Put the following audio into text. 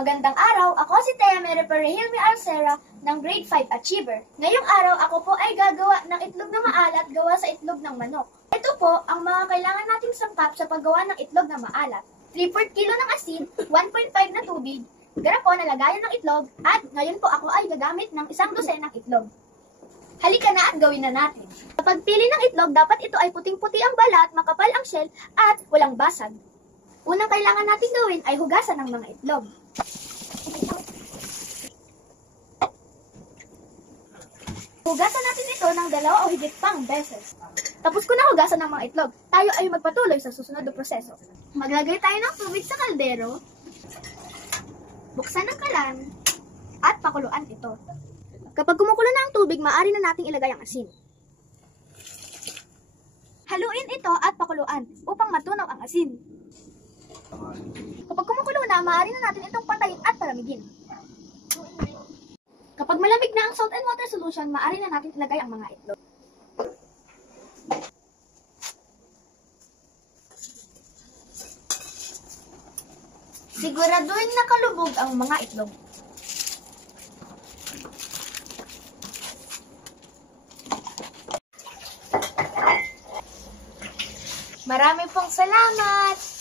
Magandang araw, ako si Thea Mary Perehilme Arcera ng Grade 5 Achiever. Ngayong araw, ako po ay gagawa ng itlog na maalat gawa sa itlog ng manok. Ito po ang mga kailangan nating sangkap sa paggawa ng itlog na maalat. 3/4 kilo ng asin, 1.5 na tubig, garapon na lagayan ng itlog, at ngayon po ako ay gagamit ng 1 dosenang itlog. Halika na at gawin na natin. Sa pagpili ng itlog, dapat ito ay puting-puti ang balat, makapal ang shell, at walang basag. Unang kailangan natin gawin ay hugasan ng mga itlog. Hugasan natin ito ng 2 o higit pang beses. Tapos ko na hugasan ng mga itlog, tayo ay magpatuloy sa susunod na proseso. Maglagay tayo ng tubig sa kaldero, buksan ang kalan, at pakuluan ito. Kapag kumukulo na ang tubig, maaari na nating ilagay ang asin. Haluin ito at pakuluan upang matunaw ang asin. Kapag kumukulo na, maaari na natin itong patayin at palamigin. Kapag malamig na ang salt and water solution, maaari na natin ilagay ang mga itlog. Siguraduhin nakalubog ang mga itlog. Marami pong salamat!